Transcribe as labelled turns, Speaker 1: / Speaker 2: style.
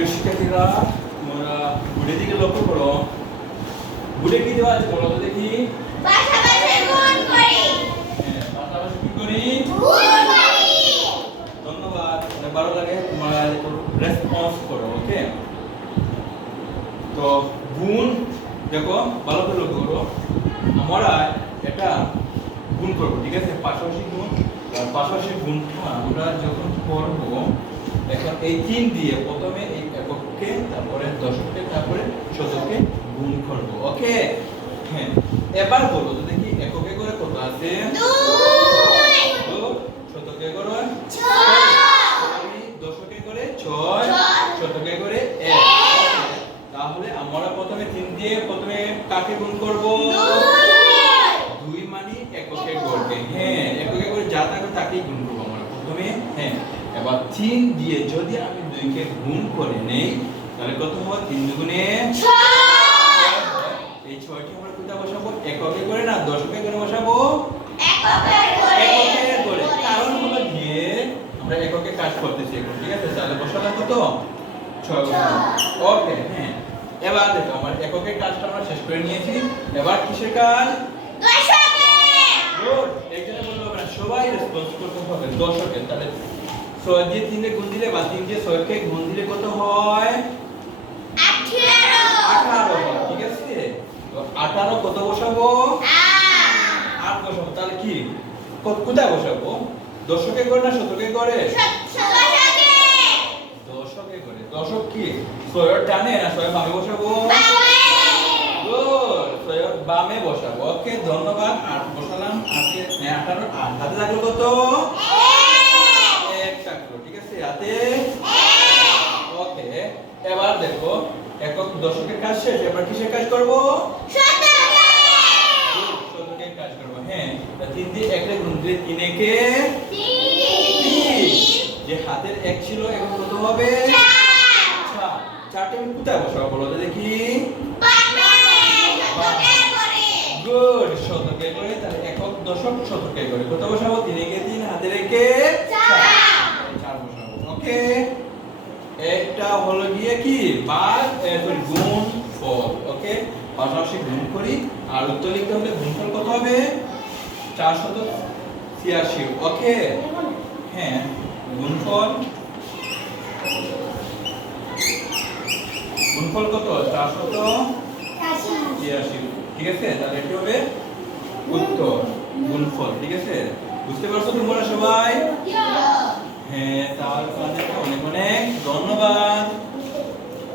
Speaker 1: প্রিয় শিক্ষার্থীরা তোমরা দিকে লক্ষ্য করো। বুড়ে কি দেওয়া আছে বলো তো দেখি।
Speaker 2: পাশাপাশি গুণ করি।
Speaker 1: হ্যাঁ, পাশাপাশি কি করি?
Speaker 2: গুণ
Speaker 1: ধন্যবাদ। অনেক ভালো লাগে তোমরা রেসপন্স করো ওকে তো গুণ দেখো ভালো করে লক্ষ্য করো। আমরা এটা গুণ করব ঠিক আছে? পাশাপাশি গুণ পাশাপাশি গুণ আমরা যখন করব এই তিন দিয়ে প্রথমে এই একককে তারপরে দশককে তারপরে শতককে গুণ করব। ওকে? হ্যাঁ। এবার বলো তো দেখি এককে করে কত আছে? শতকে করে দশকে করে ছয়। শতকে করে এক। তাহলে আমরা প্রথমে তিন দিয়ে প্রথমে কাকে গুণ করব?
Speaker 2: দুই
Speaker 1: মানে এককে করবে। হ্যাঁ এককে করে যা থাকে তাকেই গুণ করব আমরা প্রথমে। হ্যাঁ। এবার তিন দিয়ে যদি আমি দুইকে গুণ করে নেই তাহলে কত হয় তিন দুগুণে এই ছয়টি আমরা কোথায় বসাবো? এককে করে না দশকে করে বসাবো? এককে করে। কারণ হলো গিয়ে আমরা এককে কাজ করতেছি এখন ঠিক আছে? তাহলে বসালাম কত? ছয় ওকে হ্যাঁ। এবার দেখো আমার এককের কাজটা আমরা শেষ করে নিয়েছি। এবার কিসের কাজ?
Speaker 2: দশকে।
Speaker 1: গুড একজনে বলল না সবাই রেসপন্স করতে হবে দশকের তাহলে ছয় দিয়ে তিনে গুণ দিলে বা তিন দিয়ে ছয়কে গুণ দিলে কত হয়?
Speaker 2: আঠারো।
Speaker 1: ঠিক আছে? আঠারো কত বসাবো?
Speaker 2: আট।
Speaker 1: বসাবো তাহলে কি? কোথায় বসাবো? দশকে করে না শতকে করে?
Speaker 2: দশকে।
Speaker 1: দশকে করে। দশক কি? ছয়ের টানে না ছয় বামে বসাবো? ছয়ের বামে বসাবো। ওকে ধন্যবাদ। আট বসালাম আটকে হ্যাঁ, আঠারো আট হাতে থাকল কত? এক ঠিক আছে? হাতে ওকে এবার দেখো, একক দশকের কাজ শেষ, এবার কিসের কাজ করব? হ্যাঁ। একক দশক শতকে করে। কত বসাবো? তিন একে তিন, হাতের একে
Speaker 2: চার।
Speaker 1: চার বসাবো ওকে একটা হলো গিয়ে কি? বাদ সরি গুণ ফল ওকে পাশাপাশি গুণ করি আর উত্তর লিখতে হলে গুণফল কত হবে? চারশত ছিয়াশি ওকে হ্যাঁ গুণফল গুণফল কত? চারশত ছিয়াশি ঠিক আছে? তাহলে এটি হবে? উত্তর গুণফল ঠিক আছে? বুঝতে পারছ তোমরা সবাই? হ্যাঁ অনেক